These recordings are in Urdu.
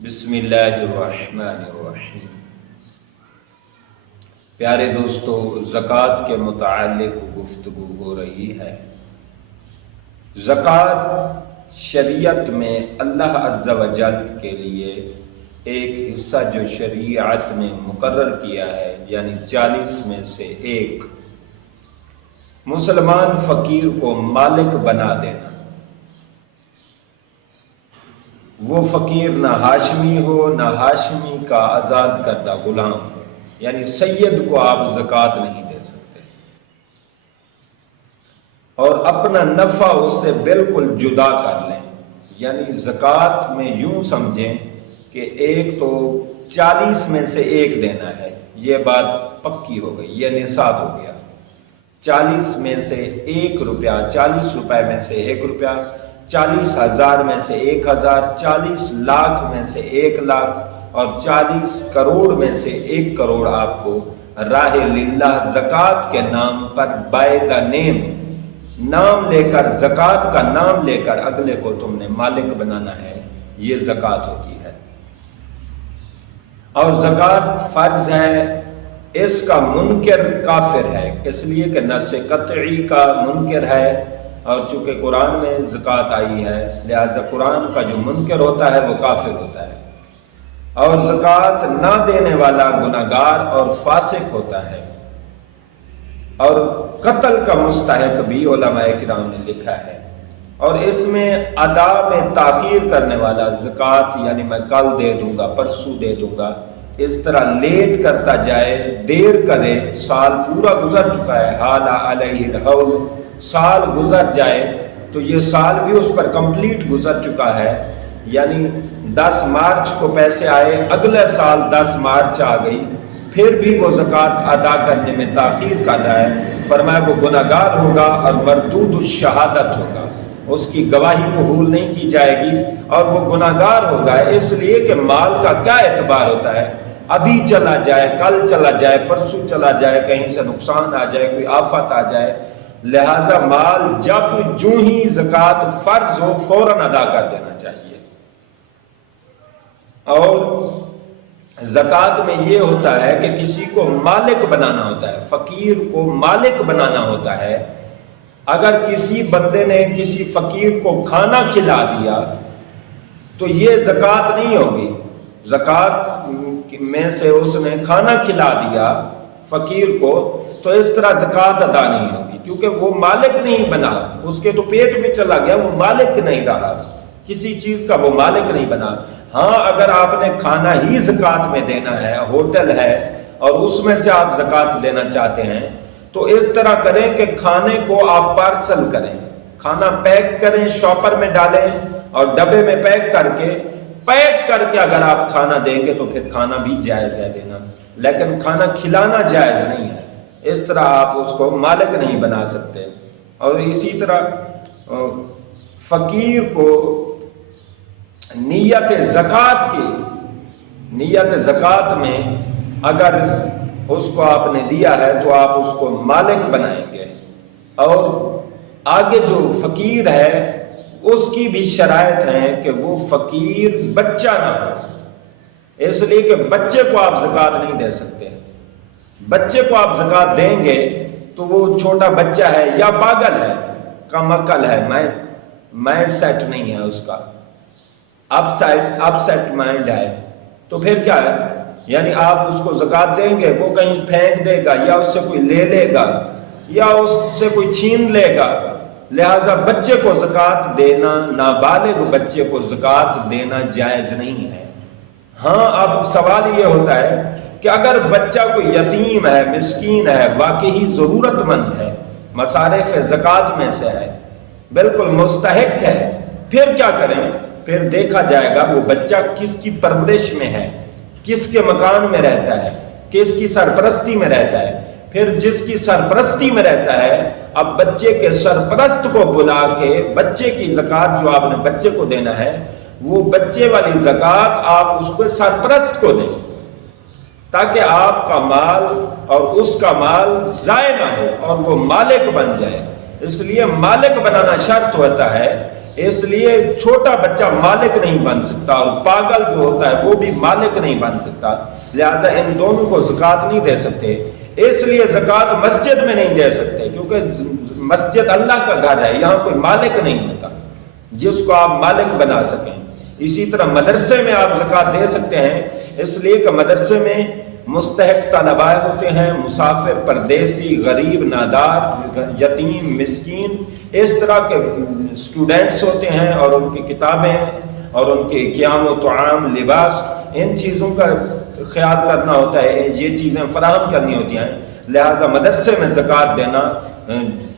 بسم اللہ الرحمن الرحیم۔ پیارے دوستو، زکوٰۃ کے متعلق گفتگو ہو رہی ہے۔ زکوٰۃ شریعت میں اللہ عز و جل کے لیے ایک حصہ جو شریعت نے مقرر کیا ہے، یعنی 40 میں سے ایک مسلمان فقیر کو مالک بنا دینا۔ وہ فقیر نہ ہاشمی ہو، نہ ہاشمی کا آزاد کردہ غلام ہو، یعنی سید کو آپ زکوٰۃ نہیں دے سکتے، اور اپنا نفع اس سے بالکل جدا کر لیں۔ یعنی زکوٰۃ میں یوں سمجھیں کہ ایک تو 40 میں سے ایک دینا ہے، یہ بات پکی ہو گئی، یہ نصاب ہو گیا۔ 40 میں سے 1 روپیہ، 40 روپے میں سے 1 روپیہ، 40,000 میں سے 1,000، 40 لاکھ میں سے 1 لاکھ، اور 40 کروڑ میں سے 1 کروڑ آپ کو راہ للہ زکوٰۃ کے نام پر بائی دا نیم، نام لے کر، زکوٰۃ کا نام لے کر اگلے کو تم نے مالک بنانا ہے، یہ زکوٰۃ ہوتی ہے۔ اور زکوٰۃ فرض ہے، اس کا منکر کافر ہے، اس لیے کہ نص قطعی کا منکر ہے، اور چونکہ قرآن میں زکوٰۃ آئی ہے لہذا قرآن کا جو منکر ہوتا ہے وہ کافر ہوتا ہے، اور زکوٰۃ نہ دینے والا گناہگار اور فاسق ہوتا ہے، اور قتل کا مستحق بھی علماء کرام نے لکھا ہے۔ اور اس میں ادا میں تاخیر کرنے والا زکوٰۃ، یعنی میں کل دے دوں گا، پرسوں دے دوں گا، اس طرح لیٹ کرتا جائے، دیر کرے، سال پورا گزر چکا ہے، حال علیہ الحول، سال گزر جائے تو یہ سال بھی اس پر کمپلیٹ گزر چکا ہے، یعنی 10 مارچ کو پیسے آئے، اگلے سال 10 مارچ آ گئی، پھر بھی وہ زکوٰۃ ادا کرنے میں تاخیر کر رہا ہے، فرمایا وہ گناہگار ہوگا اور مردود الشہادت ہوگا، اس کی گواہی قبول نہیں کی جائے گی، اور وہ گناہگار ہوگا، اس لیے کہ مال کا کیا اعتبار ہوتا ہے، ابھی چلا جائے، کل چلا جائے، پرسوں چلا جائے، کہیں سے نقصان آ جائے، کوئی آفت آ جائے، لہذا مال جب جو ہی زکوٰۃ فرض ہو فوراً ادا کر دینا چاہیے۔ اور زکوٰۃ میں یہ ہوتا ہے کہ کسی کو مالک بنانا ہوتا ہے، فقیر کو مالک بنانا ہوتا ہے۔ اگر کسی بندے نے کسی فقیر کو کھانا کھلا دیا تو یہ زکوٰۃ نہیں ہوگی، زکوٰۃ میں سے اس نے کھانا کھلا دیا فقیر کو تو اس طرح زکوٰۃ ادا نہیں ہوگی، کیونکہ وہ مالک نہیں بنا، اس کے تو پیٹ میں چلا گیا، وہ مالک نہیں رہا، کسی چیز کا وہ مالک نہیں بنا۔ ہاں اگر آپ نے کھانا ہی زکوٰۃ میں دینا ہے، ہوٹل ہے اور اس میں سے آپ زکوٰۃ لینا چاہتے ہیں تو اس طرح کریں کہ کھانے کو آپ پارسل کریں، کھانا پیک کریں، شاپر میں ڈالیں اور ڈبے میں پیک کر کے اگر آپ کھانا دیں گے تو پھر کھانا بھی جائز ہے دینا، لیکن کھانا کھلانا جائز نہیں ہے، اس طرح آپ اس کو مالک نہیں بنا سکتے۔ اور اسی طرح فقیر کو نیت زکوٰۃ میں اگر اس کو آپ نے دیا ہے تو آپ اس کو مالک بنائیں گے، اور آگے جو فقیر ہے اس کی بھی شرائط ہیں کہ وہ فقیر بچہ نہ ہو، اس لیے کہ بچے کو آپ زکوٰۃ نہیں دے سکتے، بچے کو آپ زکوٰۃ دیں گے تو وہ چھوٹا بچہ ہے یا پاگل ہے، کم عقل ہے، مائنڈ سیٹ نہیں ہے اس کا، اپ سیٹ مائنڈ ہے، تو پھر کیا ہے، یعنی آپ اس کو زکوٰۃ دیں گے وہ کہیں پھینک دے گا یا اس سے کوئی لے لے گا یا اس سے کوئی چھین لے گا، لہذا بچے کو زکوٰۃ دینا، نابالغ بچے کو زکوٰۃ دینا جائز نہیں ہے۔ ہاں اب سوال یہ ہوتا ہے کہ اگر بچہ کوئی یتیم ہے، مسکین ہے، واقعی ضرورت مند ہے، مصارف زکوٰۃ میں سے ہے، بالکل مستحق ہے، پھر کیا کریں؟ پھر دیکھا جائے گا وہ بچہ کس کی پرورش میں ہے، کس کے مکان میں رہتا ہے، کس کی سرپرستی میں رہتا ہے، پھر جس کی سرپرستی میں رہتا ہے اب بچے کے سرپرست کو بلا کے بچے کی زکوٰۃ جو آپ نے بچے کو دینا ہے وہ بچے والی زکوٰۃ آپ اس کو سرپرست کو دیں تاکہ آپ کا مال اور اس کا مال ضائع نہ ہو اور وہ مالک بن جائے۔ اس لیے مالک بنانا شرط ہوتا ہے، اس لیے چھوٹا بچہ مالک نہیں بن سکتا اور پاگل جو ہوتا ہے وہ بھی مالک نہیں بن سکتا، لہٰذا ان دونوں کو زکوٰۃ نہیں دے سکتے۔ اس لیے زکوٰۃ مسجد میں نہیں دے سکتے کیونکہ مسجد اللہ کا گھر ہے، یہاں کوئی مالک نہیں ہوتا جس کو آپ مالک بنا سکیں۔ اسی طرح مدرسے میں آپ زکوٰۃ دے سکتے ہیں، اس لیے کہ مدرسے میں مستحق طلباء ہوتے ہیں، مسافر، پردیسی، غریب، نادار، یتیم، مسکین، اس طرح کے اسٹوڈنٹس ہوتے ہیں، اور ان کی کتابیں اور ان کے قیام و طعام، لباس، ان چیزوں کا خیال کرنا ہوتا ہے، یہ چیزیں فراہم کرنی ہوتی ہیں۔ لہٰذا مدرسے میں زکوٰۃ دینا،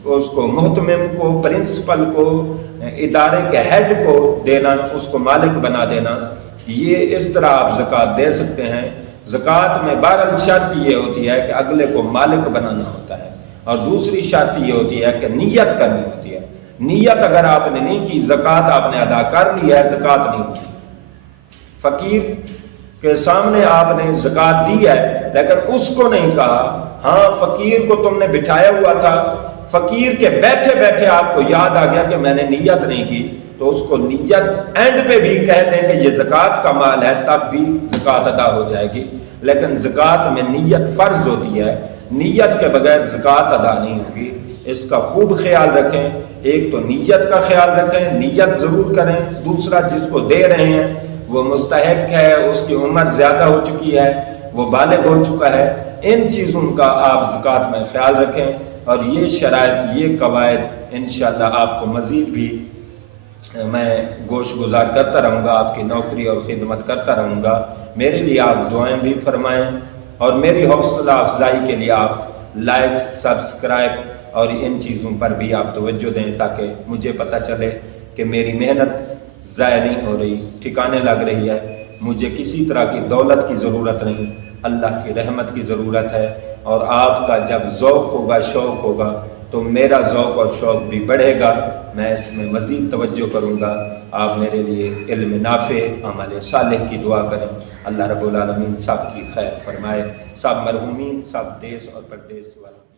اس کو محتمم کو، پرنسپل کو، ادارے کے ہیڈ کو دینا، اس کو مالک بنا دینا، یہ اس طرح آپ زکوٰۃ دے سکتے ہیں۔ زکوٰۃ میں بہرحال شرط یہ ہوتی ہے کہ اگلے کو مالک بنانا ہوتا ہے، اور دوسری شرط یہ ہوتی ہے کہ نیت کرنی ہوتی ہے۔ نیت اگر آپ نے نہیں کی، زکوٰۃ آپ نے ادا کر لی ہے، زکوٰۃ نہیں ہوتی۔ فقیر کے سامنے آپ نے زکوٰۃ دی ہے لیکن اس کو نہیں کہا، ہاں فقیر کو تم نے بٹھایا ہوا تھا، فقیر کے بیٹھے بیٹھے آپ کو یاد آ گیا کہ میں نے نیت نہیں کی، تو اس کو نیت اینڈ پہ بھی کہہ دیں کہ یہ زکوٰۃ کا مال ہے، تب بھی زکوٰۃ ادا ہو جائے گی۔ لیکن زکوٰۃ میں نیت فرض ہوتی ہے، نیت کے بغیر زکوٰۃ ادا نہیں ہوگی۔ اس کا خوب خیال رکھیں، ایک تو نیت کا خیال رکھیں، نیت ضرور کریں، دوسرا جس کو دے رہے ہیں وہ مستحق ہے، اس کی عمر زیادہ ہو چکی ہے، وہ بالغ ہو چکا ہے، ان چیزوں کا آپ زکوٰۃ میں خیال رکھیں، اور یہ شرائط، یہ قواعد انشاءاللہ آپ کو مزید بھی میں گوش گزار کرتا رہوں گا، آپ کی نوکری اور خدمت کرتا رہوں گا۔ میرے لیے آپ دعائیں بھی فرمائیں، اور میری حوصلہ افزائی کے لیے آپ لائک، سبسکرائب اور ان چیزوں پر بھی آپ توجہ دیں، تاکہ مجھے پتہ چلے کہ میری محنت ضائع نہیں ہو رہی، ٹھکانے لگ رہی ہے۔ مجھے کسی طرح کی دولت کی ضرورت نہیں، اللہ کی رحمت کی ضرورت ہے، اور آپ کا جب ذوق ہوگا، شوق ہوگا، تو میرا ذوق اور شوق بھی بڑھے گا، میں اس میں مزید توجہ کروں گا۔ آپ میرے لیے علم نافع، عمل صالح کی دعا کریں۔ اللہ رب العالمین سب کی خیر فرمائے، سب مرحومین، سب دیس اور پردیس والوں